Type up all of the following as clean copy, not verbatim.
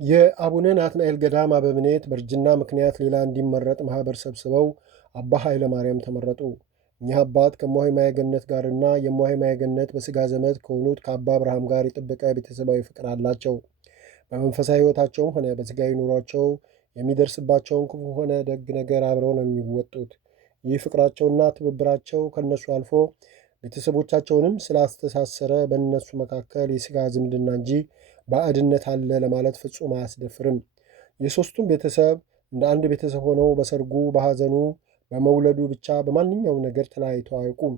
የአቡነ ናትናኤል ገዳም አበምኔት በእርጅና ምክንያት ሌላ እንዲመረጥ ማኅበር ሰብስበው አባ ኃይለ ማርያም ተመረጡ። እኚህ አባት ከእማሆይ ማየገነት ጋርና የእማሆይ ማየገነት በሥጋ ዘመድ ከሆኑት ከአባ አብርሃም ጋር የጠበቀ ቤተሰባዊ ፍቅር አላቸው። በመንፈሳዊ ሕይወታቸውም ሆነ በሥጋዊ ኑሯቸው የሚደርስባቸውን ክፉ ሆነ ደግ ነገር አብረው ነው የሚወጡት። ይህ ፍቅራቸውና ትብብራቸው ከእነሱ አልፎ ቤተሰቦቻቸውንም ስላስተሳሰረ በእነሱ መካከል የሥጋ ዝምድና እንጂ ባዕድነት አለ ለማለት ፍጹም አያስደፍርም። የሦስቱም ቤተሰብ እንደ አንድ ቤተሰብ ሆነው በሰርጉ፣ በሐዘኑ፣ በመውለዱ ብቻ በማንኛውም ነገር ተለያይተው አያውቁም።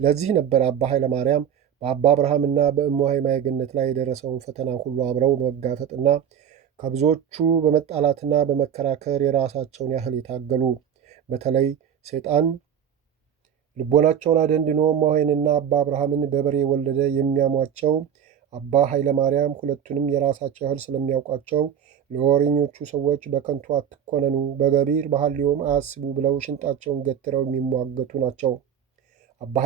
ለዚህ ነበር አባ ኃይለ ማርያም በአባ አብርሃምና በእማሆይ ማየገነት ላይ የደረሰውን ፈተና ሁሉ አብረው በመጋፈጥና ከብዙዎቹ በመጣላትና በመከራከር የራሳቸውን ያህል የታገሉ። በተለይ ሰይጣን ልቦናቸውን አደንድኖ እማሆይንና አባ አብርሃምን በበሬ ወለደ የሚያሟቸው አባ ኃይለ ማርያም ሁለቱንም የራሳቸው ያህል ስለሚያውቋቸው ለወሬኞቹ ሰዎች በከንቱ አትኮነኑ፣ በገቢር በሐልዮም አያስቡ ብለው ሽንጣቸውን ገትረው የሚሟገቱ ናቸው። አባ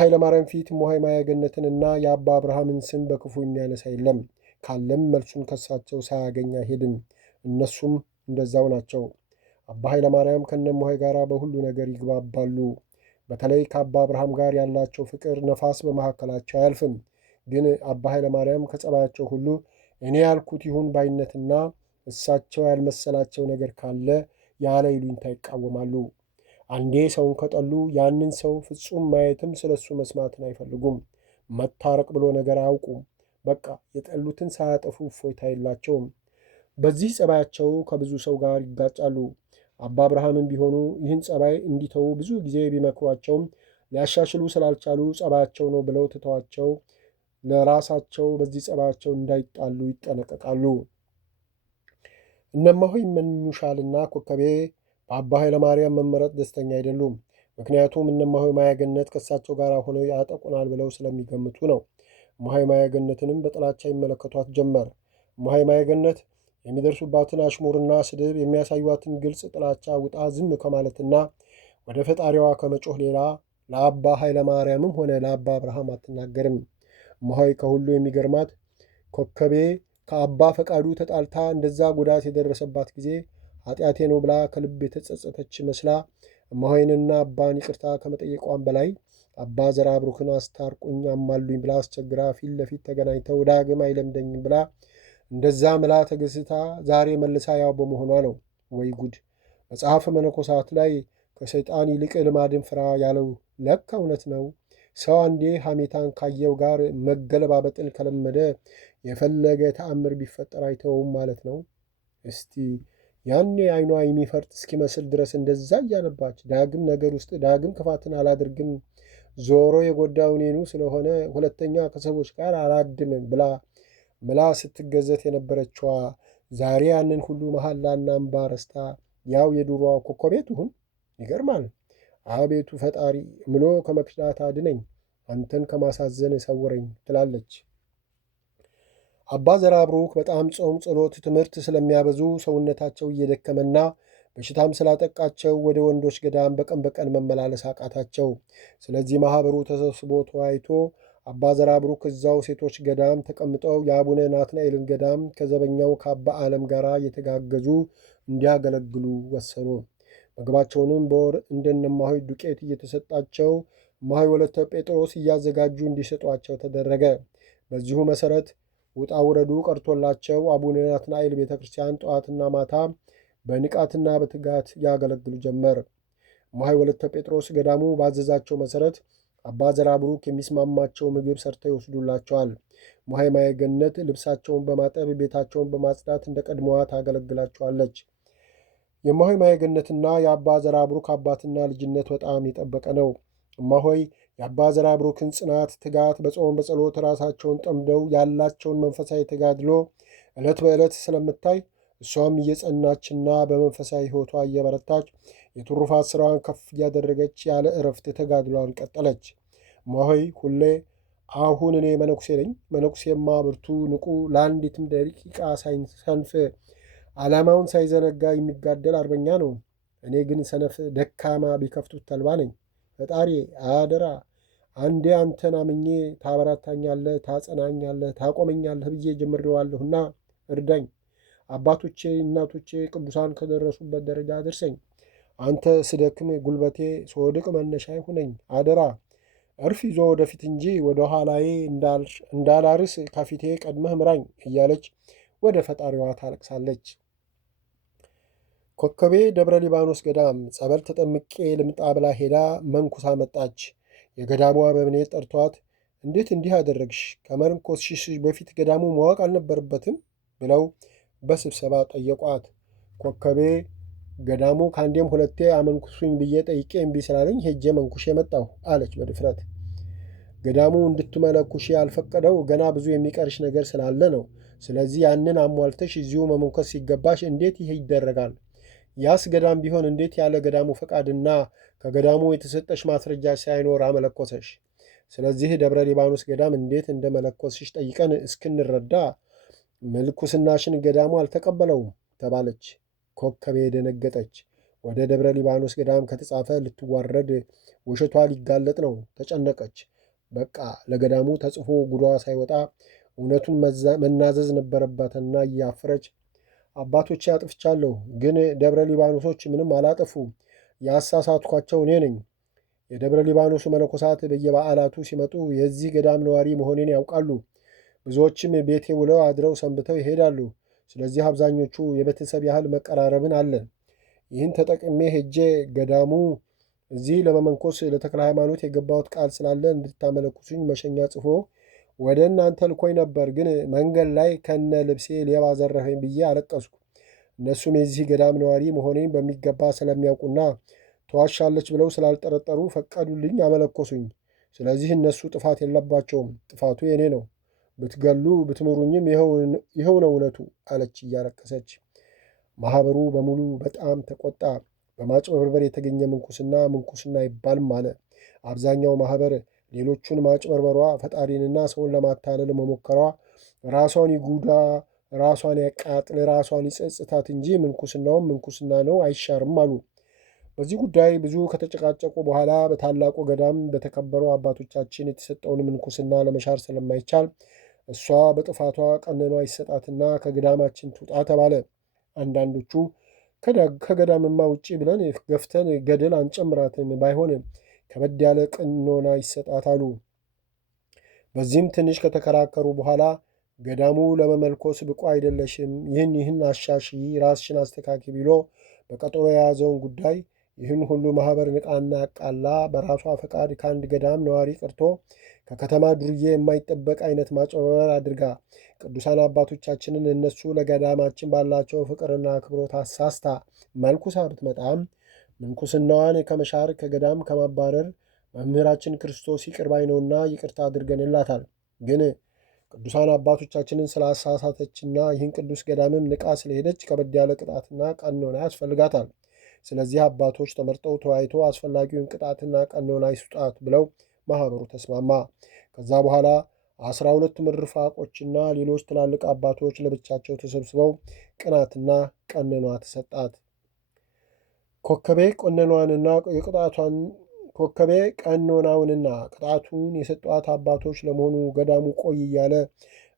ኃይለ ማርያም ፊት እማሆይ ማየገነትንና የአባ አብርሃምን ስም በክፉ የሚያነሳ የለም። ካለም መልሱን ከሳቸው ሳያገኝ አይሄድም። እነሱም እንደዛው ናቸው። አባ ኃይለ ማርያም ከነ እማሆይ ጋር በሁሉ ነገር ይግባባሉ። በተለይ ከአባ አብርሃም ጋር ያላቸው ፍቅር ነፋስ በመካከላቸው አያልፍም። ግን አባ ኃይለ ማርያም ከጸባያቸው ሁሉ እኔ ያልኩት ይሁን ባይነትና እሳቸው ያልመሰላቸው ነገር ካለ ያለ ይሉኝታ ይቃወማሉ። አንዴ ሰውን ከጠሉ ያንን ሰው ፍጹም ማየትም ስለ እሱ መስማትን አይፈልጉም። መታረቅ ብሎ ነገር አያውቁም። በቃ የጠሉትን ሳያጠፉ እፎይታ የላቸውም። በዚህ ጸባያቸው ከብዙ ሰው ጋር ይጋጫሉ። አባ አብርሃምን ቢሆኑ ይህን ጸባይ እንዲተዉ ብዙ ጊዜ ቢመክሯቸውም ሊያሻሽሉ ስላልቻሉ ጸባያቸው ነው ብለው ትተዋቸው ለራሳቸው በዚህ ጸባያቸው እንዳይጣሉ ይጠነቀቃሉ። እነ እማሆይ ይመኙሻልና ኮከቤ በአባ ኃይለ ማርያም መመረጥ ደስተኛ አይደሉም። ምክንያቱም እነ እማሆይ ማየገነት ከእሳቸው ጋር ሆነው ያጠቁናል ብለው ስለሚገምቱ ነው። እማሆይ ማየገነትንም በጥላቻ ይመለከቷት ጀመር። እማሆይ ማየገነት የሚደርሱባትን አሽሙርና ስድብ፣ የሚያሳዩትን ግልጽ ጥላቻ ውጣ ዝም ከማለትና ወደ ፈጣሪዋ ከመጮህ ሌላ ለአባ ኃይለ ማርያምም ሆነ ለአባ አብርሃም አትናገርም። እማሆይ ከሁሉ የሚገርማት ኮከቤ ከአባ ፈቃዱ ተጣልታ እንደዛ ጉዳት የደረሰባት ጊዜ ኃጢአቴ ነው ብላ ከልብ የተጸጸተች መስላ እማሆይንና አባን ይቅርታ ከመጠየቋን በላይ አባ ዘርአብሩክን አስታርቁኝ አማሉኝ ብላ አስቸግራ ፊት ለፊት ተገናኝተው ዳግም አይለምደኝም ብላ እንደዛ ምላ ተገስታ ዛሬ መልሳ ያው በመሆኗ ነው። ወይ ጉድ! መጽሐፈ መነኮሳት ላይ ከሰይጣን ይልቅ ልማድን ፍራ ያለው ለካ እውነት ነው። ሰው አንዴ ሐሜታን ካየው ጋር መገለባበጥን ከለመደ የፈለገ ተአምር ቢፈጠር አይተውም ማለት ነው። እስቲ ያኔ አይኗ የሚፈርጥ እስኪመስል ድረስ እንደዛ እያነባች ዳግም ነገር ውስጥ ዳግም ክፋትን አላድርግም፣ ዞሮ የጎዳው እኔኑ ስለሆነ ሁለተኛ ከሰዎች ጋር አላድምም ብላ ምላ ስትገዘት የነበረችዋ ዛሬ ያንን ሁሉ መሐላና እምባ ረስታ ያው የዱሯ ኮከቤ ትሁን። ይገርማል። አቤቱ ፈጣሪ ምሎ ከመክዳት አድነኝ፣ አንተን ከማሳዘን ሰውረኝ ትላለች። አባ ዘርአብሩክ በጣም ጾም፣ ጸሎት፣ ትምህርት ስለሚያበዙ ሰውነታቸው እየደከመና በሽታም ስላጠቃቸው ወደ ወንዶች ገዳም በቀን በቀን መመላለስ አቃታቸው። ስለዚህ ማኅበሩ ተሰብስቦ ተወያይቶ አባ ዘርአብሩክ እዛው ሴቶች ገዳም ተቀምጠው የአቡነ ናትናኤልን ገዳም ከዘበኛው ከአባ ዓለም ጋር እየተጋገዙ እንዲያገለግሉ ወሰኑ። ምግባቸውንም በወር እንደነ እማሆይ ዱቄት እየተሰጣቸው እማሆይ ወለተ ጴጥሮስ እያዘጋጁ እንዲሰጧቸው ተደረገ። በዚሁ መሠረት ውጣ ውረዱ ቀርቶላቸው አቡነ ናትናኤል ቤተ ክርስቲያን ጠዋትና ማታ በንቃትና በትጋት ያገለግሉ ጀመር። እማሆይ ወለተ ጴጥሮስ ገዳሙ ባዘዛቸው መሠረት አባ ዘርአብሩክ የሚስማማቸው ምግብ ሰርተው ይወስዱላቸዋል። እማሆይ ማየገነት ልብሳቸውን በማጠብ ቤታቸውን በማጽዳት እንደ ቀድሞዋ ታገለግላቸዋለች። የእማሆይ ማየገነትና የአባ ዘርአብሩክ አባትና ልጅነት በጣም የጠበቀ ነው። እማሆይ የአባ ዘርአብሩክን ጽናት፣ ትጋት፣ በጾም በጸሎት ራሳቸውን ጠምደው ያላቸውን መንፈሳዊ ተጋድሎ ዕለት በዕለት ስለምታይ እሷም እየጸናችና በመንፈሳዊ ሕይወቷ እየበረታች የትሩፋት ሥራዋን ከፍ እያደረገች ያለ እረፍት ተጋድሏን ቀጠለች። እማሆይ ሁሌ አሁን እኔ መነኩሴ ነኝ፣ መነኩሴማ ብርቱ ንቁ፣ ለአንዲትም ደቂቃ ሳይሰንፍ ዓላማውን ሳይዘነጋ የሚጋደል አርበኛ ነው። እኔ ግን ሰነፍ ደካማ ቢከፍቱት ተልባ ነኝ። ፈጣሪ አደራ አንዴ አንተን አምኜ ታበራታኛለህ፣ ታጸናኛለህ፣ ታቆመኛለህ ብዬ ጀምሬዋለሁና እርዳኝ። አባቶቼ እናቶቼ ቅዱሳን ከደረሱበት ደረጃ አድርሰኝ። አንተ ስደክም ጉልበቴ፣ ስወድቅ መነሻ ይሁነኝ። አደራ እርፍ ይዞ ወደፊት እንጂ ወደ ኋላዬ እንዳላርስ ከፊቴ ቀድመህ ምራኝ እያለች ወደ ፈጣሪዋ ታለቅሳለች። ኮከቤ ደብረ ሊባኖስ ገዳም ጸበል ተጠምቄ ልምጣ ብላ ሄዳ መንኩሳ መጣች። የገዳሟ በምኔት ጠርቷት እንዴት እንዲህ አደረግሽ? ከመንኮስሽ በፊት ገዳሙ ማወቅ አልነበረበትም? ብለው በስብሰባ ጠየቋት። ኮከቤ ገዳሙ ከአንዴም ሁለቴ አመንኩሱኝ ብዬ ጠይቄ እምቢ ስላለኝ ሄጄ መንኩሼ መጣሁ አለች በድፍረት። ገዳሙ እንድትመለኩሽ ያልፈቀደው ገና ብዙ የሚቀርሽ ነገር ስላለ ነው። ስለዚህ ያንን አሟልተሽ እዚሁ መመንኮስ ሲገባሽ እንዴት ይህ ይደረጋል? ያስ ገዳም ቢሆን እንዴት ያለ ገዳሙ ፈቃድና ከገዳሙ የተሰጠሽ ማስረጃ ሳይኖር አመለኮሰሽ? ስለዚህ ደብረ ሊባኖስ ገዳም እንዴት እንደመለኮስሽ ጠይቀን እስክንረዳ ምልኩስናሽን ገዳሙ አልተቀበለውም ተባለች። ኮከቤ ደነገጠች። ወደ ደብረ ሊባኖስ ገዳም ከተጻፈ ልትዋረድ ውሸቷ ሊጋለጥ ነው። ተጨነቀች። በቃ ለገዳሙ ተጽፎ ጉዷ ሳይወጣ እውነቱን መናዘዝ ነበረባትና እያፈረች አባቶቼ አጥፍቻለሁ፣ ግን ደብረ ሊባኖሶች ምንም አላጠፉ፣ ያሳሳትኳቸው እኔ ነኝ። የደብረ ሊባኖሱ መነኮሳት በየበዓላቱ ሲመጡ የዚህ ገዳም ነዋሪ መሆኔን ያውቃሉ። ብዙዎችም ቤቴ ውለው አድረው ሰንብተው ይሄዳሉ። ስለዚህ አብዛኞቹ የቤተሰብ ያህል መቀራረብን አለን። ይህን ተጠቅሜ ሄጄ ገዳሙ እዚህ ለመመንኮስ ለተክለ ሃይማኖት የገባሁት ቃል ስላለ እንድታመለኩሱኝ መሸኛ ጽፎ ወደ እናንተ ልኮኝ ነበር። ግን መንገድ ላይ ከነ ልብሴ ሌባ ዘረፈኝ ብዬ አለቀስኩ። እነሱም የዚህ ገዳም ነዋሪ መሆኔን በሚገባ ስለሚያውቁና ተዋሻለች ብለው ስላልጠረጠሩ ፈቀዱልኝ፣ አመለኮሱኝ። ስለዚህ እነሱ ጥፋት የለባቸውም፣ ጥፋቱ የኔ ነው። ብትገሉ ብትምሩኝም ይኸው ነው እውነቱ አለች እያለቀሰች። ማኅበሩ በሙሉ በጣም ተቆጣ። በማጭበርበር የተገኘ ምንኩስና አይባልም አለ። አብዛኛው ማኅበር ሌሎቹን ማጭበርበሯ፣ ፈጣሪንና ሰውን ለማታለል መሞከሯ ራሷን ይጉዳ፣ ራሷን ያቃጥል፣ ራሷን ይጸጽታት እንጂ ምንኩስናውም ምንኩስና ነው፣ አይሻርም አሉ። በዚህ ጉዳይ ብዙ ከተጨቃጨቁ በኋላ በታላቁ ገዳም በተከበሩ አባቶቻችን የተሰጠውን ምንኩስና ለመሻር ስለማይቻል እሷ በጥፋቷ ቀኖና ይሰጣትና ከገዳማችን ትውጣ ተባለ። አንዳንዶቹ ከገዳምማ ውጪ ብለን ገፍተን ገደል አንጨምራትም፣ ባይሆን ከበድ ያለ ቀኖና ይሰጣት አሉ። በዚህም ትንሽ ከተከራከሩ በኋላ ገዳሙ ለመመልኮስ ብቁ አይደለሽም፣ ይህን አሻሺ፣ ራስሽን አስተካኪ ቢሎ በቀጠሮ የያዘውን ጉዳይ ይህን ሁሉ ማኅበር ንቃና አቃላ በራሷ ፈቃድ ከአንድ ገዳም ነዋሪ ቀርቶ ከከተማ ዱርዬ የማይጠበቅ አይነት ማጭበርበር አድርጋ ቅዱሳን አባቶቻችንን እነሱ ለገዳማችን ባላቸው ፍቅርና አክብሮት አሳስታ መልኩሳ ብትመጣም ምንኩስናዋን ከመሻር ከገዳም ከማባረር መምህራችን ክርስቶስ ይቅር ባይ ነውና ይቅርታ አድርገንላታል። ግን ቅዱሳን አባቶቻችንን ስላሳሳተችና ይህን ቅዱስ ገዳምም ንቃ ስለሄደች ከበድ ያለ ቅጣትና ቀኖና ያስፈልጋታል። ስለዚህ አባቶች ተመርጠው ተወያይቶ አስፈላጊውን ቅጣትና ቀኖና ይስጧት ብለው ማኅበሩ ተስማማ። ከዛ በኋላ 12 ምርፋቆችና ሌሎች ትላልቅ አባቶች ለብቻቸው ተሰብስበው ቅናትና ቀኖና ተሰጣት። ኮከቤ ቀኖናውንና ቅጣቱን የሰጧት አባቶች ለመሆኑ ገዳሙ ቆይ እያለ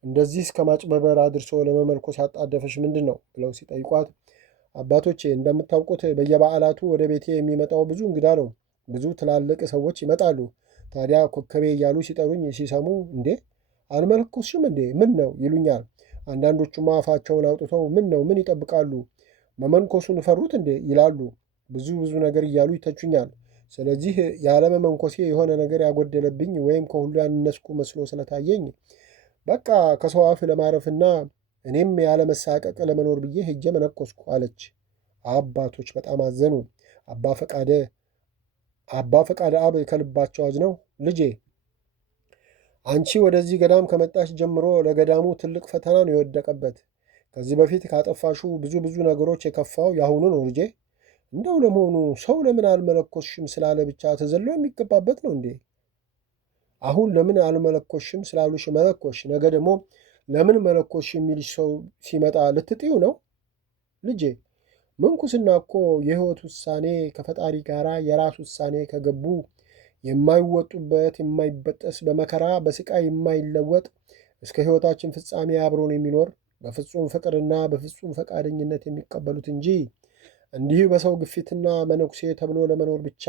እንደዚህ እስከ ማጭበርበር አድርሶ ለመመልኮስ ያጣደፈሽ ምንድን ነው ብለው ሲጠይቋት አባቶቼ እንደምታውቁት በየበዓላቱ ወደ ቤቴ የሚመጣው ብዙ እንግዳ ነው። ብዙ ትላልቅ ሰዎች ይመጣሉ። ታዲያ ኮከቤ እያሉ ሲጠሩኝ ሲሰሙ እንዴ አልመለኮስሽም እንዴ ምን ነው ይሉኛል። አንዳንዶቹማ አፋቸውን አውጥተው ምን ነው ምን ይጠብቃሉ መመንኮሱን ፈሩት እንዴ ይላሉ። ብዙ ነገር እያሉ ይተቹኛል። ስለዚህ ያለመመንኮሴ የሆነ ነገር ያጎደለብኝ ወይም ከሁሉ ያነስኩ መስሎ ስለታየኝ በቃ ከሰው አፍ ለማረፍና እኔም ያለመሳቀቅ ለመኖር ብዬ ሄጄ መነኮስኩ አለች። አባቶች በጣም አዘኑ። አባ ፈቃደ አብ ከልባቸው አዝነው ልጄ አንቺ ወደዚህ ገዳም ከመጣሽ ጀምሮ ለገዳሙ ትልቅ ፈተና ነው የወደቀበት። ከዚህ በፊት ካጠፋሹ ብዙ ነገሮች የከፋው ያሁኑ ነው ልጄ። እንደው ለመሆኑ ሰው ለምን አልመለኮስሽም ስላለ ብቻ ተዘሎ የሚገባበት ነው እንዴ? አሁን ለምን አልመለኮስሽም ስላሉሽ መለኮሽ፣ ነገ ደግሞ ለምን መለኮስሽ የሚልሽ ሰው ሲመጣ ልትጥዩ ነው ልጄ? ምንኩስና እኮ የሕይወት ውሳኔ ከፈጣሪ ጋር የራስ ውሳኔ ከገቡ የማይወጡበት የማይበጠስ በመከራ በስቃይ የማይለወጥ እስከ ሕይወታችን ፍጻሜ አብሮን የሚኖር በፍጹም ፍቅርና በፍጹም ፈቃደኝነት የሚቀበሉት እንጂ እንዲህ በሰው ግፊትና መነኩሴ ተብሎ ለመኖር ብቻ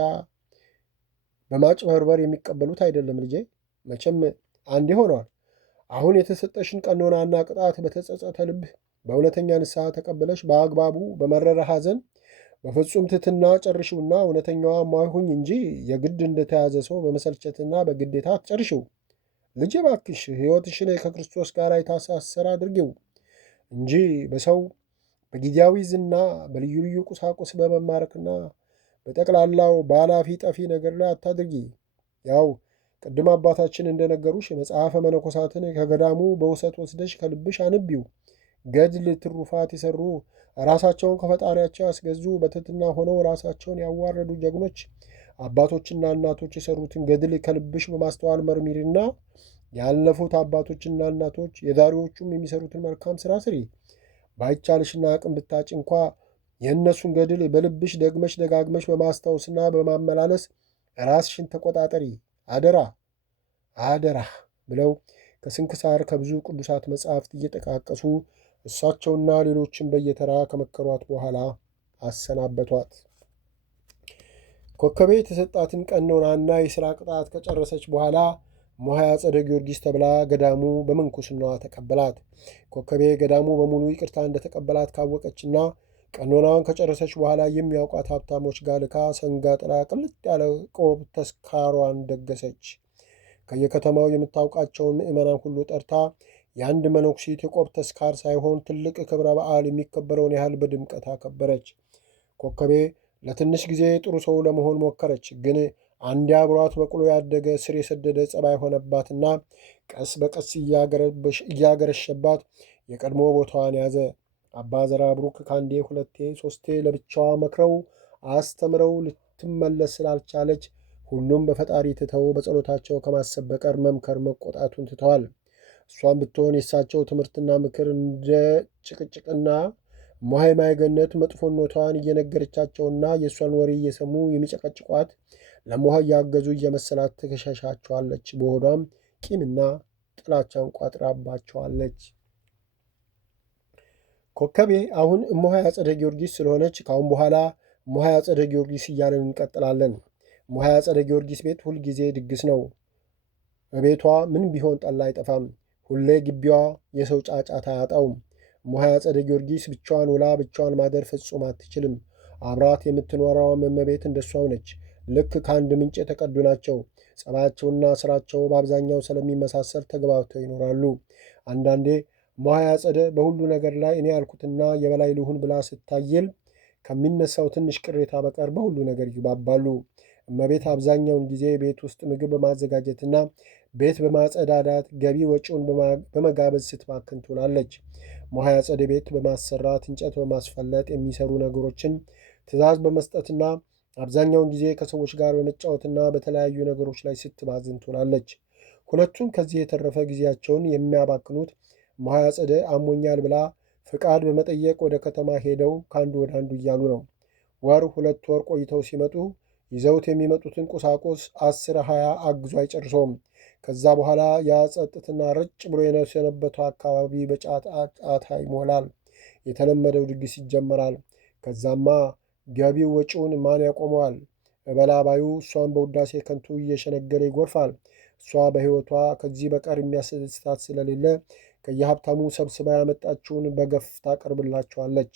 በማጭበርበር የሚቀበሉት አይደለም። ልጄ መቼም አንዴ ሆነዋል። አሁን የተሰጠሽን ቀኖናና ቅጣት በተጸጸተ ልብ በእውነተኛ ንስሐ ተቀበለሽ በአግባቡ በመረረ ሐዘን በፍጹም ትሕትና ጨርሽውና እውነተኛዋ ማይሁኝ እንጂ የግድ እንደተያዘ ሰው በመሰልቸትና በግዴታ አትጨርሽው። ልጄ እባክሽ ሕይወትሽን ከክርስቶስ ጋር የታሳሰረ አድርጊው እንጂ በሰው በጊዜያዊ ዝና በልዩ ልዩ ቁሳቁስ በመማረክና በጠቅላላው በኃላፊ ጠፊ ነገር ላይ አታድርጊ። ያው ቅድም አባታችን እንደነገሩሽ መጽሐፈ መነኮሳትን ከገዳሙ በውሰት ወስደሽ ከልብሽ አንቢው። ገድል ትሩፋት የሰሩ ራሳቸውን ከፈጣሪያቸው ያስገዙ በትሕትና ሆነው ራሳቸውን ያዋረዱ ጀግኖች አባቶችና እናቶች የሰሩትን ገድል ከልብሽ በማስተዋል መርሚሪና ያለፉት አባቶችና እናቶች የዛሬዎቹም የሚሰሩትን መልካም ሥራ ስሪ። ባይቻልሽና አቅም ብታጭ እንኳ የእነሱን ገድል በልብሽ ደግመሽ ደጋግመሽ በማስታወስና በማመላለስ ራስሽን ተቆጣጠሪ። አደራ አደራ ብለው ከስንክሳር ከብዙ ቅዱሳት መጻሕፍት እየጠቃቀሱ እሳቸውና ሌሎችን በየተራ ከመከሯት በኋላ አሰናበቷት። ኮከቤ የተሰጣትን ቀኖናና የሥራ ቅጣት ከጨረሰች በኋላ ሞሃ አጸደ ጊዮርጊስ ተብላ ገዳሙ በምንኩስናዋ ተቀበላት። ኮከቤ ገዳሙ በሙሉ ይቅርታ እንደተቀበላት ካወቀችና ቀኖናዋን ከጨረሰች በኋላ የሚያውቋት ሀብታሞች ጋር ልካ ሰንጋ ጥላ ቅልጥ ያለ ቆብ ተስካሯን ደገሰች። ከየከተማው የምታውቃቸውን ምዕመናን ሁሉ ጠርታ የአንድ መነኩሲት የቆብ ተስካር ሳይሆን ትልቅ ክብረ በዓል የሚከበረውን ያህል በድምቀት አከበረች። ኮከቤ ለትንሽ ጊዜ ጥሩ ሰው ለመሆን ሞከረች። ግን አንድ አብሯት በቅሎ ያደገ ስር የሰደደ ጸባይ ሆነባትና ቀስ በቀስ እያገረሸባት የቀድሞ ቦታዋን ያዘ። አባ ዘራ ብሩክ ከአንዴ ሁለቴ ሶስቴ ለብቻዋ መክረው አስተምረው ልትመለስ ስላልቻለች ሁሉም በፈጣሪ ትተው በጸሎታቸው ከማሰብ በቀር መምከር መቆጣቱን ትተዋል። እሷም ብትሆን የእሳቸው ትምህርትና ምክር እንደ ጭቅጭቅና ሞሃይ ማይገነት መጥፎነቷን እየነገረቻቸውና የእሷን ወሬ እየሰሙ የሚጨቀጭቋት ለሞሃ እያገዙ እየመሰላት ትከሻሻቸዋለች። በሆዷም ቂምና ጥላቻን ቋጥራባቸዋለች። ኮከቤ አሁን እሞሃይ አጸደ ጊዮርጊስ ስለሆነች ካሁን በኋላ እሞሃይ አጸደ ጊዮርጊስ እያለን እንቀጥላለን። እሞሃይ አጸደ ጊዮርጊስ ቤት ሁልጊዜ ድግስ ነው። በቤቷ ምን ቢሆን ጠላ አይጠፋም። ሁሌ ግቢዋ የሰው ጫጫታ አያጣውም። እሞሃይ አጸደ ጊዮርጊስ ብቻዋን ውላ ብቻዋን ማደር ፍጹም አትችልም። አብራት የምትኖረው እመቤት እንደሷው ነች። ልክ ከአንድ ምንጭ የተቀዱ ናቸው። ጸባያቸውና ስራቸው በአብዛኛው ስለሚመሳሰል ተግባብተው ይኖራሉ። አንዳንዴ እሞሃይ አጸደ በሁሉ ነገር ላይ እኔ ያልኩትና የበላይ ልሁን ብላ ስታየል ከሚነሳው ትንሽ ቅሬታ በቀር በሁሉ ነገር ይግባባሉ። እመቤት አብዛኛውን ጊዜ ቤት ውስጥ ምግብ በማዘጋጀትና ቤት በማጸዳዳት ገቢ ወጪውን በመጋበዝ ስትባክን ትውላለች። እሞሃይ አጸደ ቤት በማሰራት እንጨት በማስፈለጥ የሚሰሩ ነገሮችን ትዕዛዝ በመስጠትና አብዛኛውን ጊዜ ከሰዎች ጋር በመጫወትና በተለያዩ ነገሮች ላይ ስትባዝን ትውላለች። ሁለቱም ከዚህ የተረፈ ጊዜያቸውን የሚያባክኑት እሞሃይ አጸደ አሞኛል ብላ ፍቃድ በመጠየቅ ወደ ከተማ ሄደው ከአንዱ ወደ አንዱ እያሉ ነው። ወር 2 ወር ቆይተው ሲመጡ ይዘውት የሚመጡትን ቁሳቁስ 10-20 አግዞ አይጨርሰውም። ከዛ በኋላ ያ ጸጥትና ረጭ ብሎ የሰነበተው አካባቢ በጫጫታ ይሞላል። የተለመደው ድግስ ይጀመራል። ከዛማ ገቢው ወጪውን ማን ያቆመዋል? እበላባዩ እሷን በውዳሴ ከንቱ እየሸነገለ ይጎርፋል። እሷ በሕይወቷ ከዚህ በቀር የሚያስደስታት ስለሌለ ከየሀብታሙ ሰብስባ ያመጣችውን በገፍ ታቀርብላቸዋለች።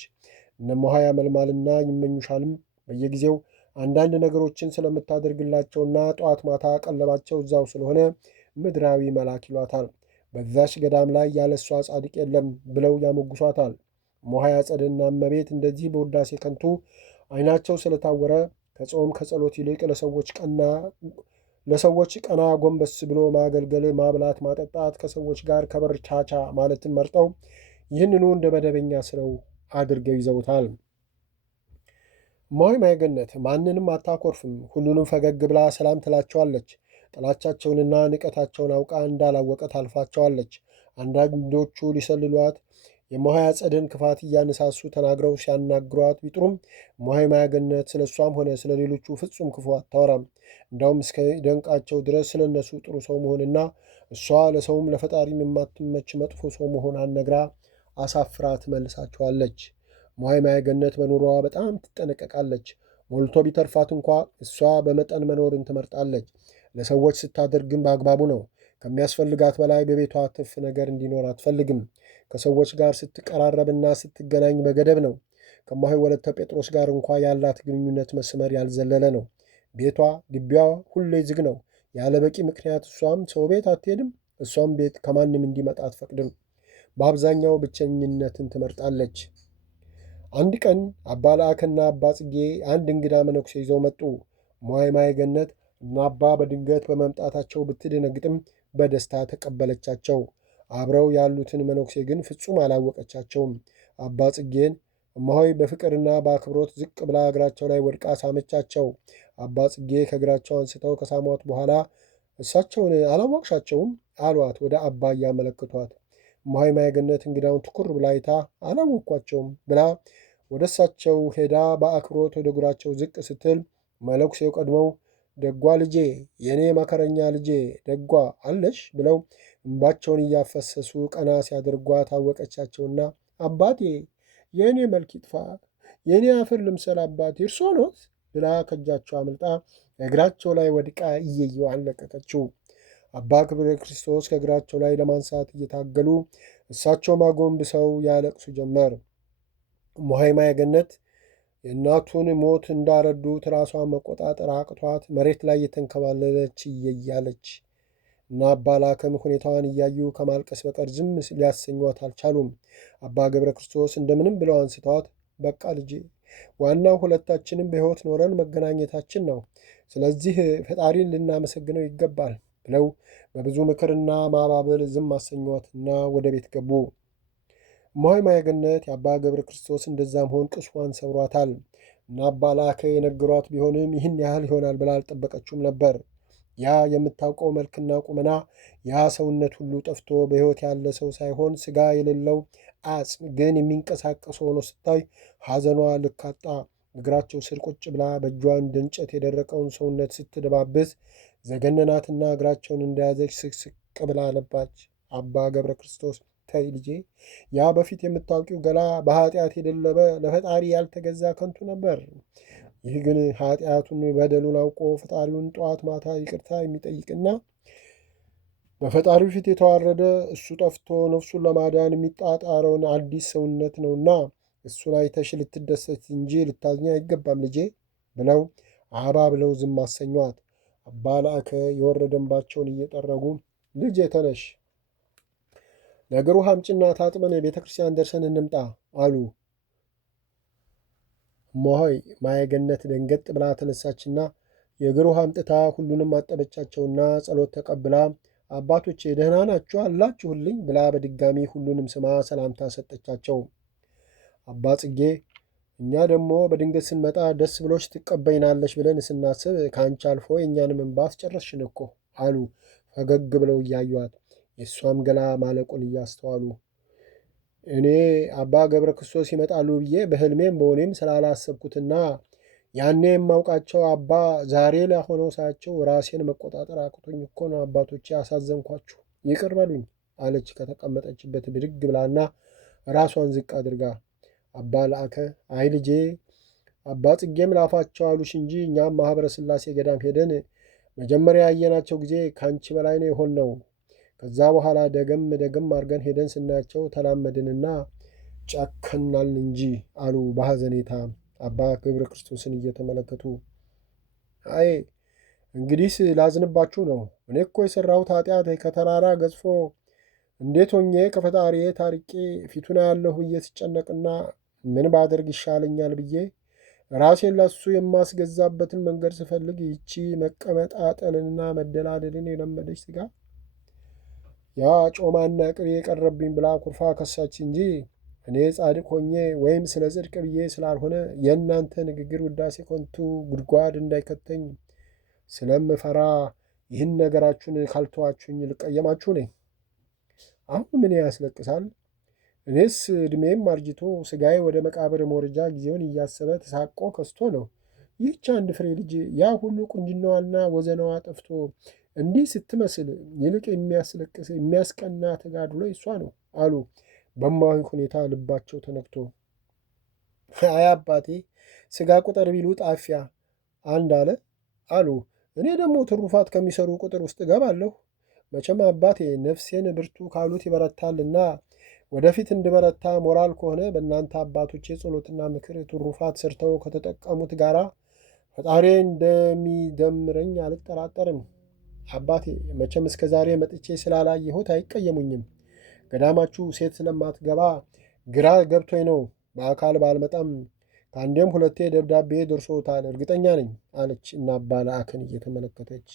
እነ እሞሃይ ያመልማልና ይመኙሻልም በየጊዜው አንዳንድ ነገሮችን ስለምታደርግላቸውና ጠዋት ማታ ቀለባቸው እዛው ስለሆነ ምድራዊ መልአክ ይሏታል። በዛች ገዳም ላይ ያለ እሷ ጻድቅ የለም ብለው ያሞግሷታል። እሞሃይ አጸደና እመቤት እንደዚህ በውዳሴ ከንቱ ዓይናቸው ስለታወረ ከጾም ከጸሎት ይልቅ ለሰዎች ቀና ጎንበስ ብሎ ማገልገል፣ ማብላት፣ ማጠጣት፣ ከሰዎች ጋር ከበርቻቻ ማለትን መርጠው ይህንኑ እንደ መደበኛ ስለው አድርገው ይዘውታል። እሞሃይ ማይገነት ማንንም አታኮርፍም። ሁሉንም ፈገግ ብላ ሰላም ትላቸዋለች። ጥላቻቸውንና ንቀታቸውን አውቃ እንዳላወቀ ታልፋቸዋለች። አንዳንዶቹ ሊሰልሏት የእሞሃይ አጸደን ክፋት እያነሳሱ ተናግረው ሲያናግሯት ቢጥሩም እሞሃይ ማይገነት ስለ እሷም ሆነ ስለ ሌሎቹ ፍጹም ክፉ አታወራም። እንዳውም እስከ ደንቃቸው ድረስ ስለ እነሱ ጥሩ ሰው መሆንና እሷ ለሰውም ለፈጣሪም የማትመች መጥፎ ሰው መሆኗን ነግራ አሳፍራ ትመልሳቸዋለች። እማሆይ ማየ ገነት በኑሮዋ በጣም ትጠነቀቃለች። ሞልቶ ቢተርፋት እንኳ እሷ በመጠን መኖርን ትመርጣለች። ለሰዎች ስታደርግም በአግባቡ ነው። ከሚያስፈልጋት በላይ በቤቷ ትርፍ ነገር እንዲኖር አትፈልግም። ከሰዎች ጋር ስትቀራረብና ስትገናኝ በገደብ ነው። ከእማሆይ ወለተ ጴጥሮስ ጋር እንኳ ያላት ግንኙነት መስመር ያልዘለለ ነው። ቤቷ ግቢዋ ሁሌ ዝግ ነው። ያለ በቂ ምክንያት እሷም ሰው ቤት አትሄድም፣ እሷም ቤት ከማንም እንዲመጣ አትፈቅድም። በአብዛኛው ብቸኝነትን ትመርጣለች። አንድ ቀን አባ ለአከና አባ ጽጌ አንድ እንግዳ መነኩሴ ይዘው መጡ። እማሆይ ማየ ገነት እና አባ በድንገት በመምጣታቸው ብትደነግጥም በደስታ ተቀበለቻቸው። አብረው ያሉትን መነኩሴ ግን ፍጹም አላወቀቻቸውም። አባ ጽጌን እማሆይ በፍቅርና በአክብሮት ዝቅ ብላ እግራቸው ላይ ወድቃ ሳመቻቸው። አባ ጽጌ ከእግራቸው አንስተው ከሳሟት በኋላ እሳቸውን አላወቅሻቸውም አሏት፣ ወደ አባ እያመለክቷት። እማሆይ ማየ ገነት እንግዳውን ትኩር ብላ አይታ አላወቅኳቸውም ብላ ወደ እሳቸው ሄዳ በአክብሮት ወደ እግራቸው ዝቅ ስትል መነኩሴው ቀድመው ደጓ ልጄ፣ የእኔ መከረኛ ልጄ ደጓ አለሽ ብለው እንባቸውን እያፈሰሱ ቀና ሲያደርጓት አወቀቻቸውና አባቴ የእኔ መልክ ይጥፋ፣ የእኔ አፈር ልምሰል አባቴ እርሶ ኖት ብላ ከእጃቸው አምልጣ እግራቸው ላይ ወድቃ እየየው አለቀቀችው። አባ ክብረ ክርስቶስ ከእግራቸው ላይ ለማንሳት እየታገሉ እሳቸው ማጎንብሰው ያለቅሱ ጀመር። እማሆይ ማየ ገነት የእናቱን ሞት እንዳረዱት ራሷን መቆጣጠር አቅቷት መሬት ላይ የተንከባለለች እየያለች እና አባ ላከም ሁኔታዋን እያዩ ከማልቀስ በቀር ዝም ሊያሰኟት አልቻሉም። አባ ገብረ ክርስቶስ እንደምንም ብለው አንስተዋት በቃ ልጄ፣ ዋናው ሁለታችንም በሕይወት ኖረን መገናኘታችን ነው። ስለዚህ ፈጣሪን ልናመሰግነው ይገባል ብለው በብዙ ምክርና ማባበል ዝም አሰኟትና ወደ ቤት ገቡ። እማሆይ ማየ ገነት የአባ ገብረ ክርስቶስ እንደዛ መሆን ቅስሟን ሰብሯታል እና አባ ላከ የነገሯት ቢሆንም ይህን ያህል ይሆናል ብላ አልጠበቀችውም ነበር። ያ የምታውቀው መልክና ቁመና፣ ያ ሰውነት ሁሉ ጠፍቶ በሕይወት ያለ ሰው ሳይሆን ሥጋ የሌለው አጽም ግን የሚንቀሳቀስ ሆኖ ስታይ ሐዘኗ ልክ አጣ። እግራቸው ስር ቁጭ ብላ በእጇ እንደ እንጨት የደረቀውን ሰውነት ስትደባብስ ዘገነናትና እግራቸውን እንደያዘች ስቅስቅ ብላ አነባች። አባ ገብረ ክርስቶስ ተይ ልጄ፣ ያ በፊት የምታውቂው ገላ በኃጢአት የደለበ ለፈጣሪ ያልተገዛ ከንቱ ነበር። ይህ ግን ኃጢአቱን በደሉን አውቆ ፈጣሪውን ጠዋት ማታ ይቅርታ የሚጠይቅና በፈጣሪው ፊት የተዋረደ እሱ ጠፍቶ ነፍሱን ለማዳን የሚጣጣረውን አዲስ ሰውነት ነውና እሱን አይተሽ ልትደሰት እንጂ ልታዝኛ አይገባም ልጄ ብለው አባ ብለው ዝም አሰኟት። አባ ላከ የወረደ እንባቸውን እየጠረጉ ልጄ ተነሽ፣ ለእግር ውሃ አምጪና ታጥበን ቤተ ክርስቲያን ደርሰን እንምጣ አሉ። እማሆይ ማየ ገነት ደንገጥ ብላ ተነሳችና የእግር ውሃ አምጥታ ሁሉንም አጠበቻቸውና ጸሎት ተቀብላ አባቶቼ ደህና ናችሁ አላችሁልኝ ብላ በድጋሚ ሁሉንም ስማ ሰላምታ ሰጠቻቸው። አባ ጽጌ እኛ ደግሞ በድንገት ስንመጣ ደስ ብሎች ትቀበይናለሽ ብለን ስናስብ ከአንቺ አልፎ የእኛንም እንባ አስጨረስሽን እኮ አሉ ፈገግ ብለው እያዩዋት የእሷም ገላ ማለቁን እያስተዋሉ። እኔ አባ ገብረ ክርስቶስ ይመጣሉ ብዬ በሕልሜም በሆኔም ስላላሰብኩትና ያኔ የማውቃቸው አባ ዛሬ ላይ ሆነው ሳያቸው ራሴን መቆጣጠር አቅቶኝ እኮ ነው አባቶቼ አሳዘንኳችሁ፣ ይቅር በሉኝ አለች ከተቀመጠችበት ብድግ ብላና ራሷን ዝቅ አድርጋ። አባ ላከ አይ ልጄ፣ አባ ጽጌም ላፋቸው አሉሽ እንጂ እኛም ማኅበረ ሥላሴ ገዳም ሄደን መጀመሪያ ያየናቸው ጊዜ ከአንቺ በላይ ነው የሆንነው። ከዛ በኋላ ደገም አድርገን ሄደን ስናያቸው ተላመድንና ጨከናልን እንጂ አሉ በሐዘኔታ አባ ገብረ ክርስቶስን እየተመለከቱ። አይ እንግዲህስ ላዝንባችሁ ነው። እኔ እኮ የሠራሁት ኃጢአት ከተራራ ገዝፎ እንዴት ሆኜ ከፈጣሪዬ ታርቄ ፊቱን ያለሁ ብዬ ስጨነቅና ምን ባደርግ ይሻለኛል ብዬ ራሴን ለሱ የማስገዛበትን መንገድ ስፈልግ ይቺ መቀመጣጠልንና መደላደልን የለመደች ሥጋ ያ ጮማና ቅቤ የቀረብኝ ብላ ኩርፋ ከሳች እንጂ እኔ ጻድቅ ሆኜ ወይም ስለ ጽድቅ ብዬ ስላልሆነ የእናንተ ንግግር ውዳሴ ከንቱ ጉድጓድ እንዳይከተኝ ስለምፈራ ይህን ነገራችሁን ካልተዋችሁኝ ልቀየማችሁ ነኝ። አሁን ምን ያስለቅሳል? እኔስ ዕድሜም አርጅቶ ሥጋዬ ወደ መቃብር መውረጃ ጊዜውን እያሰበ ተሳቆ ከስቶ ነው ይህች አንድ ፍሬ ልጅ ያ ሁሉ ቁንጅናዋና ወዘናዋ ጠፍቶ እንዲህ ስትመስል ይልቅ የሚያስለቅስ የሚያስቀና ተጋድሎ እሷ ነው አሉ በማዊ ሁኔታ ልባቸው ተነክቶ። አይ አባቴ ስጋ ቁጥር ቢሉ ጣፊያ አንድ አለ አሉ። እኔ ደግሞ ትሩፋት ከሚሰሩ ቁጥር ውስጥ እገባለሁ። መቼም አባቴ ነፍሴን ብርቱ ካሉት ይበረታልና ወደፊት እንድበረታ ሞራል ከሆነ በእናንተ አባቶቼ ጸሎትና ምክር ትሩፋት ሰርተው ከተጠቀሙት ጋራ ፈጣሪ እንደሚደምረኝ አልጠራጠርም። አባቴ መቼም እስከ ዛሬ መጥቼ ስላላየሁት አይቀየሙኝም። ገዳማችሁ ሴት ስለማትገባ ግራ ገብቶኝ ነው በአካል ባልመጣም ከአንዴም ሁለቴ ደብዳቤ ደርሶታል እርግጠኛ ነኝ አለች እና አባ ለአክን እየተመለከተች።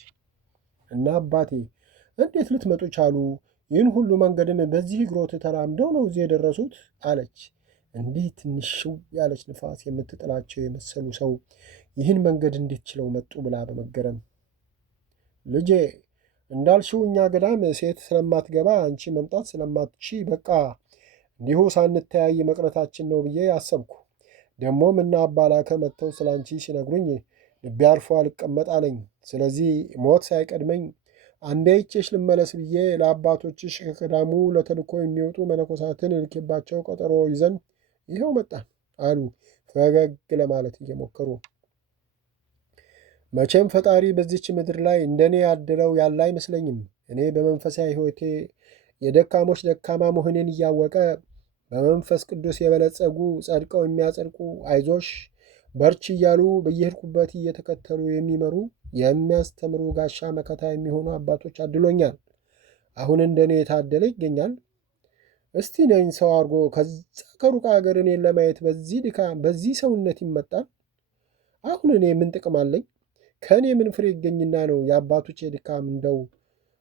እና አባቴ እንዴት ልትመጡ ቻሉ? ይህን ሁሉ መንገድም በዚህ እግሮት ተራምደው ነው እዚህ የደረሱት አለች። እንዲህ ትንሽ ሽው ያለች ንፋስ የምትጥላቸው የመሰሉ ሰው ይህን መንገድ እንዴት ችለው መጡ ብላ በመገረም ልጄ እንዳልሽው እኛ ገዳም ሴት ስለማትገባ አንቺ መምጣት ስለማትቺ በቃ እንዲሁ ሳንተያይ መቅረታችን ነው ብዬ አሰብኩ። ደግሞም እና አባላከ መጥተው ስለ አንቺ ሲነግሩኝ ልቤ አርፎ አልቀመጥ አለኝ። ስለዚህ ሞት ሳይቀድመኝ አንዴ ይቼሽ ልመለስ ብዬ ለአባቶችሽ ከገዳሙ ለተልኮ የሚወጡ መነኮሳትን ልኬባቸው ቀጠሮ ይዘን ይኸው መጣን አሉ ፈገግ ለማለት እየሞከሩ። መቼም ፈጣሪ በዚች ምድር ላይ እንደኔ ያድለው ያለ አይመስለኝም። እኔ በመንፈሳዊ ሕይወቴ የደካሞች ደካማ መሆኔን እያወቀ በመንፈስ ቅዱስ የበለጸጉ ጸድቀው የሚያጸድቁ አይዞሽ በርች እያሉ በየሄድኩበት እየተከተሉ የሚመሩ የሚያስተምሩ ጋሻ መከታ የሚሆኑ አባቶች አድሎኛል። አሁን እንደኔ የታደለ ይገኛል። እስቲ ነኝ ሰው አድርጎ ከዛ ከሩቅ ሀገር እኔን ለማየት በዚህ ድካም በዚህ ሰውነት ይመጣል? አሁን እኔ ምን ጥቅም አለኝ? ከእኔ ምን ፍሬ ይገኝና ነው የአባቶቼ ድካም እንደው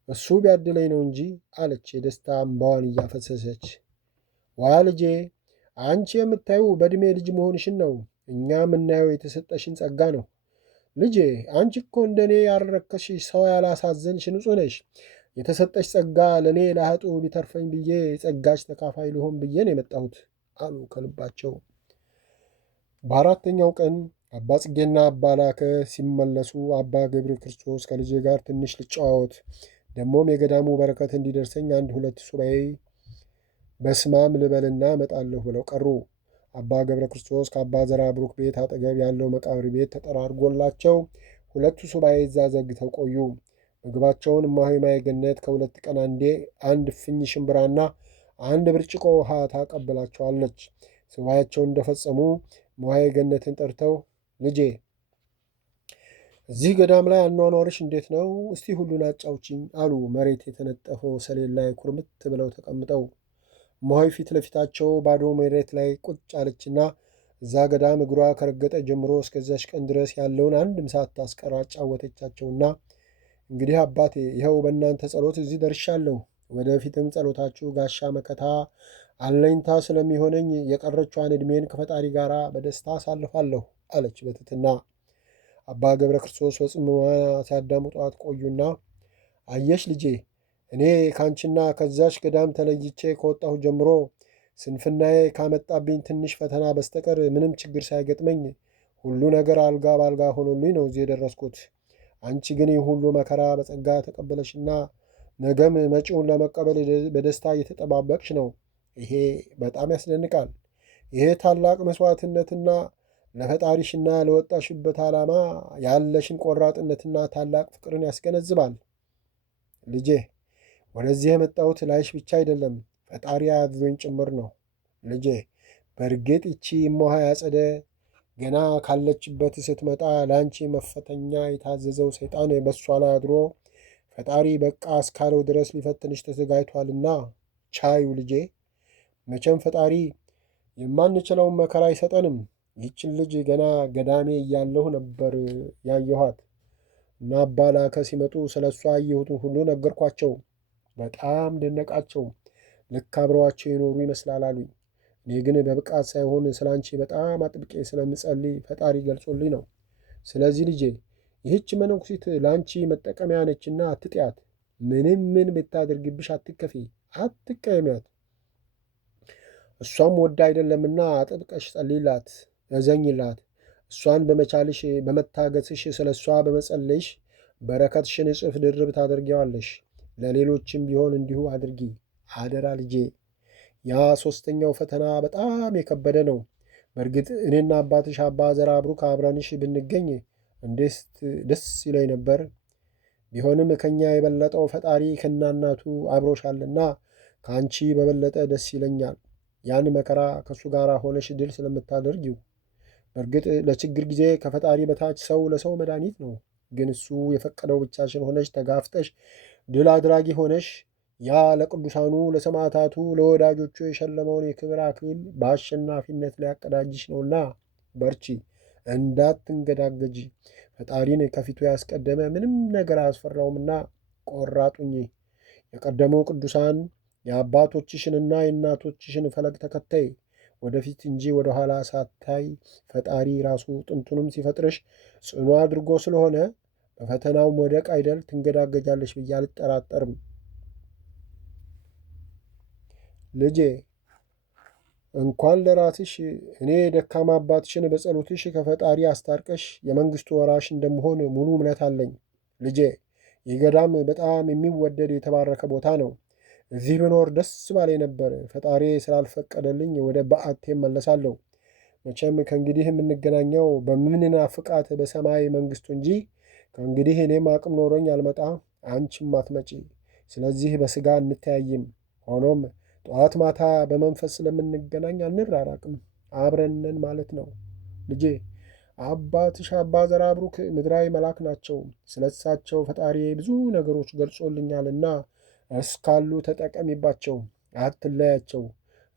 እሱ ቢያድለኝ ነው እንጂ አለች የደስታ እምባዋን እያፈሰሰች። ዋ ልጄ አንቺ የምታዩ በዕድሜ ልጅ መሆንሽን ነው። እኛ የምናየው የተሰጠሽን ጸጋ ነው። ልጄ አንቺ እኮ እንደኔ ያልረከስሽ ሰው ያላሳዘንሽ ንጹሕ ነሽ። የተሰጠሽ ጸጋ ለእኔ ለሀጡ ቢተርፈኝ ብዬ የጸጋሽ ተካፋይ ልሆን ብዬ ነው የመጣሁት አሉ ከልባቸው። በአራተኛው ቀን አባ ጽጌና አባ ላከ ሲመለሱ አባ ገብረ ክርስቶስ ከልጄ ጋር ትንሽ ልጨዋወት ደግሞም የገዳሙ በረከት እንዲደርሰኝ አንድ ሁለት ሱባኤ በስማም ልበልና እመጣለሁ ብለው ቀሩ። አባ ገብረ ክርስቶስ ከአባ ዘራ ብሩክ ቤት አጠገብ ያለው መቃብር ቤት ተጠራርጎላቸው ሁለቱ ሱባኤ እዛ ዘግተው ቆዩ። ምግባቸውን እማሆይ ማየገነት ከሁለት ቀን አንዴ አንድ እፍኝ ሽምብራና አንድ ብርጭቆ ውሃ ታቀብላቸዋለች። ሱባኤያቸውን እንደፈጸሙ እማሆይ ገነትን ጠርተው ልጄ እዚህ ገዳም ላይ አኗኗርሽ እንዴት ነው? እስቲ ሁሉን አጫውችኝ አሉ። መሬት የተነጠፈው ሰሌን ላይ ኩርምት ብለው ተቀምጠው እማሆይ ፊት ለፊታቸው ባዶ መሬት ላይ ቁጭ አለችና እዛ ገዳም እግሯ ከረገጠ ጀምሮ እስከዚያች ቀን ድረስ ያለውን አንድም ሳታስቀር አጫወተቻቸውና እንግዲህ አባቴ ይኸው በእናንተ ጸሎት እዚህ ደርሻለሁ። ወደፊትም ጸሎታችሁ ጋሻ መከታ አለኝታ ስለሚሆነኝ የቀረቿን ዕድሜን ከፈጣሪ ጋር በደስታ አሳልፋለሁ አለች በትትና። አባ ገብረ ክርስቶስ በጽሞና ሲያዳምጧት ቆዩና አየሽ ልጄ እኔ ካንቺና ከዛሽ ገዳም ተለይቼ ከወጣሁ ጀምሮ ስንፍናዬ ካመጣብኝ ትንሽ ፈተና በስተቀር ምንም ችግር ሳይገጥመኝ ሁሉ ነገር አልጋ በአልጋ ሆኖልኝ ነው እዚህ የደረስኩት። አንቺ ግን ይህ ሁሉ መከራ በጸጋ ተቀበለሽና ነገም መጪውን ለመቀበል በደስታ እየተጠባበቅሽ ነው። ይሄ በጣም ያስደንቃል። ይሄ ታላቅ መስዋዕትነትና ለፈጣሪሽና ለወጣሽበት ዓላማ ያለሽን ቆራጥነትና ታላቅ ፍቅርን ያስገነዝባል። ልጄ ወደዚህ የመጣሁት ላይሽ ብቻ አይደለም፣ ፈጣሪ አዞኝ ጭምር ነው። ልጄ በእርግጥ ይቺ እማሆይ አጸደ ገና ካለችበት ስትመጣ ለአንቺ መፈተኛ የታዘዘው ሰይጣን በሷ ላይ አድሮ ፈጣሪ በቃ እስካለው ድረስ ሊፈትንሽ ተዘጋጅቷልና ቻዩ ልጄ። መቼም ፈጣሪ የማንችለውን መከራ አይሰጠንም። ይህችን ልጅ ገና ገዳሜ እያለሁ ነበር ያየኋት እና አባ ላከ ሲመጡ ስለ እሷ ያየሁትን ሁሉ ነገርኳቸው። በጣም ደነቃቸው። ልክ አብረዋቸው የኖሩ ይመስላል አሉኝ። እኔ ግን በብቃት ሳይሆን ስለ አንቺ በጣም አጥብቄ ስለምጸልይ ፈጣሪ ገልጾልኝ ነው። ስለዚህ ልጄ ይህች መነኩሲት ለአንቺ መጠቀሚያ ነችና አትጥያት። ምንም ምን ብታደርግብሽ አትከፊ፣ አትቀየሚያት። እሷም ወዳ አይደለምና አጥብቀሽ ጸልይላት፣ እዘኝላት። እሷን በመቻልሽ በመታገስሽ ስለ እሷ በመጸለይሽ በረከትሽን እጥፍ ድርብ ታደርጊዋለሽ። ለሌሎችም ቢሆን እንዲሁ አድርጊ አደራ ልጄ። ያ ሦስተኛው ፈተና በጣም የከበደ ነው። በእርግጥ እኔና አባትሽ አባ ዘራ ብሩክ አብረንሽ ብንገኝ እንዴት ደስ ይለኝ ነበር። ቢሆንም ከእኛ የበለጠው ፈጣሪ ከናናቱ አብሮሻልና ከአንቺ በበለጠ ደስ ይለኛል። ያን መከራ ከእሱ ጋር ሆነሽ ድል ስለምታደርጊው። በእርግጥ ለችግር ጊዜ ከፈጣሪ በታች ሰው ለሰው መድኃኒት ነው። ግን እሱ የፈቀደው ብቻሽን ሆነሽ ተጋፍጠሽ ድል አድራጊ ሆነሽ ያ ለቅዱሳኑ ለሰማዕታቱ ለወዳጆቹ የሸለመውን የክብር አክሊል በአሸናፊነት ሊያቀዳጅሽ ነውና በርቺ፣ እንዳትንገዳገጂ። ፈጣሪን ከፊቱ ያስቀደመ ምንም ነገር አያስፈራውምና ቆራጡኝ። የቀደመው ቅዱሳን የአባቶችሽንና የእናቶችሽን ፈለግ ተከታይ ወደፊት እንጂ ወደ ኋላ ሳታይ ፈጣሪ ራሱ ጥንቱንም ሲፈጥርሽ ጽኑ አድርጎ ስለሆነ በፈተናው መውደቅ አይደል ትንገዳገጃለሽ ብዬ አልጠራጠርም። ልጄ እንኳን ለራስሽ እኔ ደካማ አባትሽን በጸሎትሽ ከፈጣሪ አስታርቀሽ የመንግሥቱ ወራሽ እንደምሆን ሙሉ እምነት አለኝ። ልጄ ይህ ገዳም በጣም የሚወደድ የተባረከ ቦታ ነው። እዚህ ብኖር ደስ ባለኝ ነበር። ፈጣሪ ስላልፈቀደልኝ ወደ በዓቴ እመለሳለሁ። መቼም ከእንግዲህ የምንገናኘው በምንናፍቃት በሰማይ መንግሥቱ እንጂ ከእንግዲህ እኔም አቅም ኖሮኝ አልመጣ፣ አንቺም አትመጪ። ስለዚህ በሥጋ እንተያይም። ሆኖም ጠዋት ማታ በመንፈስ ስለምንገናኝ አንራራቅም፣ አብረንን ማለት ነው። ልጄ አባትሽ አባ ዘራ ብሩክ ምድራዊ መልአክ ናቸው። ስለ እሳቸው ፈጣሪ ብዙ ነገሮች ገልጾልኛልና እስካሉ ተጠቀሚባቸው፣ አትለያቸው።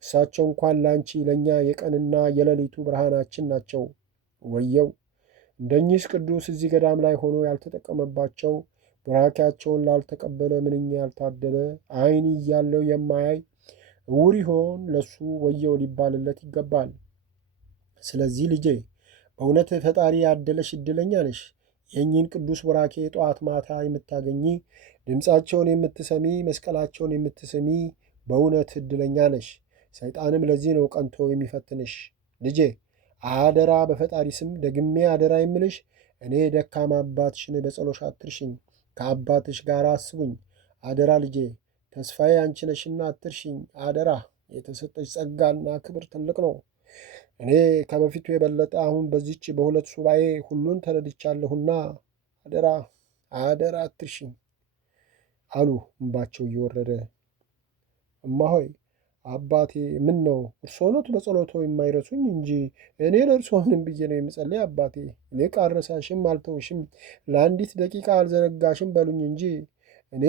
እሳቸው እንኳን ላንቺ ለእኛ የቀንና የሌሊቱ ብርሃናችን ናቸው። ወየው እንደኚህስ ቅዱስ እዚህ ገዳም ላይ ሆኖ ያልተጠቀመባቸው፣ ቡራኪያቸውን ላልተቀበለ ምንኛ ያልታደለ! ዓይን እያለው የማያይ እውር ይሆን? ለሱ ወየው ሊባልለት ይገባል። ስለዚህ ልጄ በእውነት ፈጣሪ ያደለሽ እድለኛ ነሽ። የእኚህን ቅዱስ ቡራኬ ጠዋት ማታ የምታገኚ፣ ድምፃቸውን የምትሰሚ፣ መስቀላቸውን የምትስሚ በእውነት እድለኛ ነሽ። ሰይጣንም ለዚህ ነው ቀንቶ የሚፈትንሽ። ልጄ አደራ፣ በፈጣሪ ስም ደግሜ አደራ የምልሽ እኔ ደካማ አባትሽን በጸሎሽ አትርሽኝ። ከአባትሽ ጋር አስቡኝ አደራ ልጄ። ተስፋዬ አንቺ ነሽና አትርሽኝ አደራ። የተሰጠች ጸጋና ክብር ትልቅ ነው። እኔ ከበፊቱ የበለጠ አሁን በዚች በሁለት ሱባኤ ሁሉን ተረድቻለሁና አደራ አደራ አትርሽኝ አሉ እምባቸው እየወረደ። እማሆይ አባቴ ምን ነው እርስዎ ኖት በጸሎቶ የማይረሱኝ እንጂ እኔ ለእርስዎ ምን ብዬ ነው የምጸልይ? አባቴ እኔ አልረሳሽም፣ አልተውሽም፣ ለአንዲት ደቂቃ አልዘነጋሽም በሉኝ እንጂ እኔ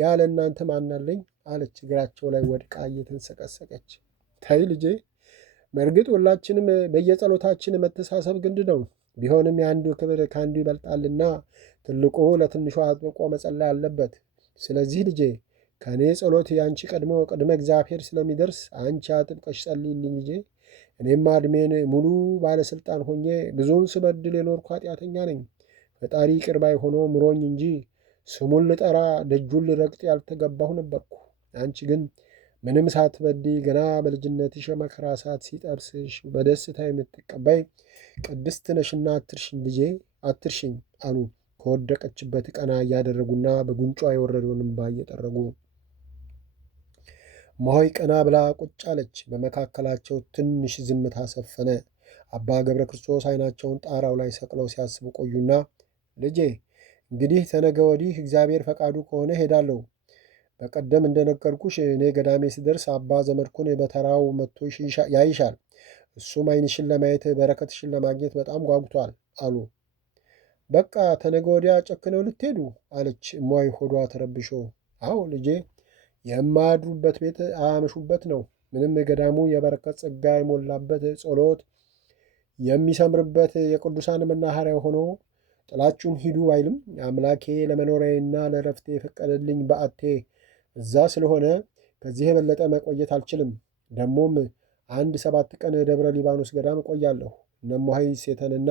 ያለ እናንተ ማናለኝ አለች እግራቸው ላይ ወድቃ እየተንሰቀሰቀች። ተይ ልጄ፣ በእርግጥ ሁላችንም በየጸሎታችን መተሳሰብ ግድ ነው። ቢሆንም የአንዱ ክብር ከአንዱ ይበልጣልና ትልቁ ለትንሹ አጥብቆ መጸለይ አለበት። ስለዚህ ልጄ ከእኔ ጸሎት የአንቺ ቀድሞ ቅድመ እግዚአብሔር ስለሚደርስ አንቺ አጥብቀሽ ጸልይልኝ ልጄ። እኔማ ዕድሜን ሙሉ ባለሥልጣን ሆኜ ብዙውን ስበድል የኖርኩ ኃጢአተኛ ነኝ። ፈጣሪ ይቅር ባይ ሆኖ ምሮኝ እንጂ ስሙን ልጠራ ደጁን ልረግጥ ያልተገባሁ ነበርኩ። አንቺ ግን ምንም ሳትበድይ ገና በልጅነትሽ የመከራ ሰዓት ሲጠብስሽ በደስታ የምትቀባይ ቅድስት ነሽና አትርሽኝ ልጄ አትርሽኝ አሉ ከወደቀችበት ቀና እያደረጉና በጉንጯ የወረደውን እንባ እየጠረጉ። እማሆይ ቀና ብላ ቁጭ አለች። በመካከላቸው ትንሽ ዝምታ ሰፈነ። አባ ገብረ ክርስቶስ ዓይናቸውን ጣራው ላይ ሰቅለው ሲያስቡ ቆዩና ልጄ እንግዲህ ተነገ ወዲህ እግዚአብሔር ፈቃዱ ከሆነ ሄዳለሁ። በቀደም እንደነገርኩሽ እኔ ገዳሜ ስደርስ አባ ዘመድኩን በተራው መጥቶ ያይሻል። እሱም ዓይንሽን ለማየት በረከትሽን ለማግኘት በጣም ጓጉቷል አሉ። በቃ ተነገ ወዲያ ጨክነው ልትሄዱ አለች እማሆይ ሆዷ ተረብሾ። አዎ ልጄ፣ የማያድሩበት ቤት አያመሹበት ነው። ምንም ገዳሙ የበረከት ጸጋ የሞላበት ጸሎት የሚሰምርበት የቅዱሳን መናኸሪያ ሆኖ ጥላችሁን ሂዱ አይልም። አምላኬ ለመኖሪያዬና ለረፍቴ የፈቀደልኝ በዓቴ እዛ ስለሆነ ከዚህ የበለጠ መቆየት አልችልም። ደግሞም 7 ቀን ደብረ ሊባኖስ ገዳም እቆያለሁ። እነ እማሆይ ሴተንና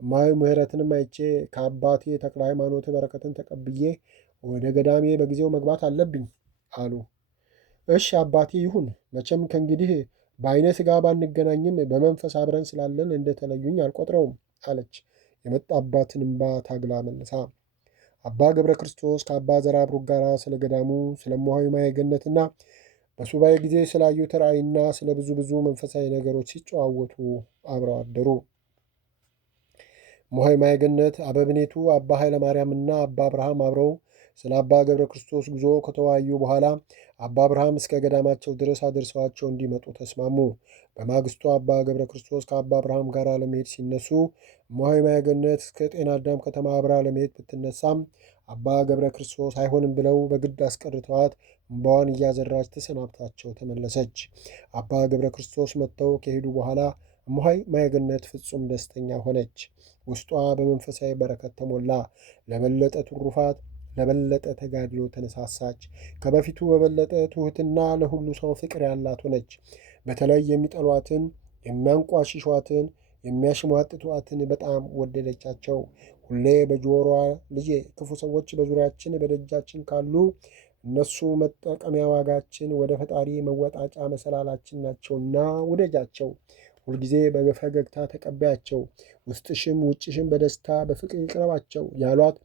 እማሆይ ምሕረትንም አይቼ ከአባቴ ተክለ ሃይማኖት በረከትን ተቀብዬ ወደ ገዳሜ በጊዜው መግባት አለብኝ አሉ። እሺ አባቴ ይሁን። መቼም ከእንግዲህ በዓይነ ሥጋ ባንገናኝም በመንፈስ አብረን ስላለን እንደተለዩኝ አልቆጥረውም አለች የመጣባትን እንባ ታግላ መልሳ። አባ ገብረ ክርስቶስ ከአባ ዘርዓ ብሩክ ጋር ስለ ገዳሙ ስለ እማሆይ ማየ ገነትና በሱባኤ ጊዜ ስላዩት ራእይና ስለ ብዙ መንፈሳዊ ነገሮች ሲጨዋወቱ አብረው አደሩ። እማሆይ ማየ ገነት አበብኔቱ አባ ኃይለ ማርያምና አባ አብርሃም አብረው ስለ አባ ገብረ ክርስቶስ ጉዞ ከተወያዩ በኋላ አባ አብርሃም እስከ ገዳማቸው ድረስ አድርሰዋቸው እንዲመጡ ተስማሙ። በማግስቱ አባ ገብረ ክርስቶስ ከአባ አብርሃም ጋር ለመሄድ ሲነሱ እማሆይ ማየ ገነት እስከ ጤና አዳም ከተማ አብራ ለመሄድ ብትነሳም አባ ገብረ ክርስቶስ አይሆንም ብለው በግድ አስቀርተዋት እምባዋን እያዘራች ተሰናብታቸው ተመለሰች። አባ ገብረ ክርስቶስ መጥተው ከሄዱ በኋላ እማሆይ ማየ ገነት ፍጹም ደስተኛ ሆነች። ውስጧ በመንፈሳዊ በረከት ተሞላ። ለበለጠ ትሩፋት ለበለጠ ተጋድሎ ተነሳሳች። ከበፊቱ በበለጠ ትሑትና ለሁሉ ሰው ፍቅር ያላት ሆነች። በተለይ የሚጠሏትን፣ የሚያንቋሽሿትን፣ የሚያሽሟጥጧትን በጣም ወደደቻቸው። ሁሌ በጆሮዋ ልጄ ክፉ ሰዎች በዙሪያችን በደጃችን ካሉ እነሱ መጠቀሚያ ዋጋችን ወደ ፈጣሪ መወጣጫ መሰላላችን ናቸውና ውደጃቸው። ሁልጊዜ በፈገግታ ተቀበያቸው። ውስጥሽም ውጭሽም በደስታ በፍቅር ይቅረባቸው ያሏት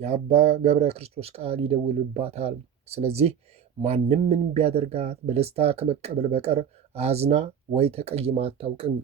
የአባ ገብረ ክርስቶስ ቃል ይደውልባታል። ስለዚህ ማንም ምን ቢያደርጋት በደስታ ከመቀበል በቀር አዝና ወይ ተቀይማ አታውቅም።